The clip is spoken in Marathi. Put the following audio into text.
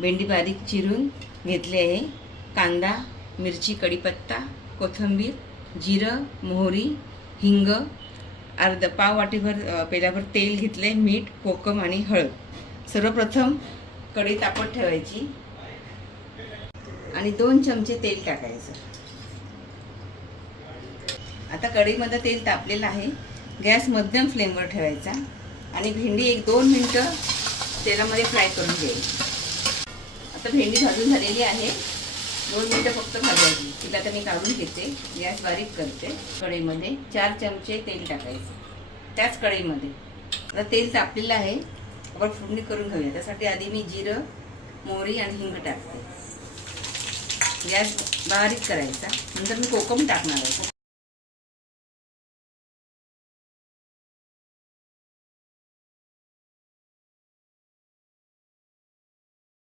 भेंडी बारीक चिरून घेतली आहे, कांदा, मिरची, कढीपत्ता, कोथिंबीर, जिरं, मोहरी, हिंग, पाव वाटीभर पेल्याभर तेल घेतले, मीठ, कोकम आणि हळद. सर्वप्रथम कढई तापत ठेवायची आणि 2 चमचे तेल टाकायचं. आता कढईमध्ये तेल तापलेलं आहे. गॅस मध्यम फ्लेमवर ठेवायचा आणि भेंडी 1-2 मिनटं तेलामध्ये फ्राय करून घ्यायची. आता भेंडी भाजून झालेली आहे. 2 मिनटं फक्त भाजायची. तिला आता मी काढून घेते. गॅस बारीक करते. कढईमध्ये 4 चमचे तेल टाकायचं. त्याच कढईमध्ये आता तेल तापलेलं आहे. आपण फोडणी करून घेऊया. त्यासाठी आधी मी जिरं, मोहरी आणि हिंग टाकते. गॅस बारीक करायचा. नंतर मी कोकम टाकणार आहे.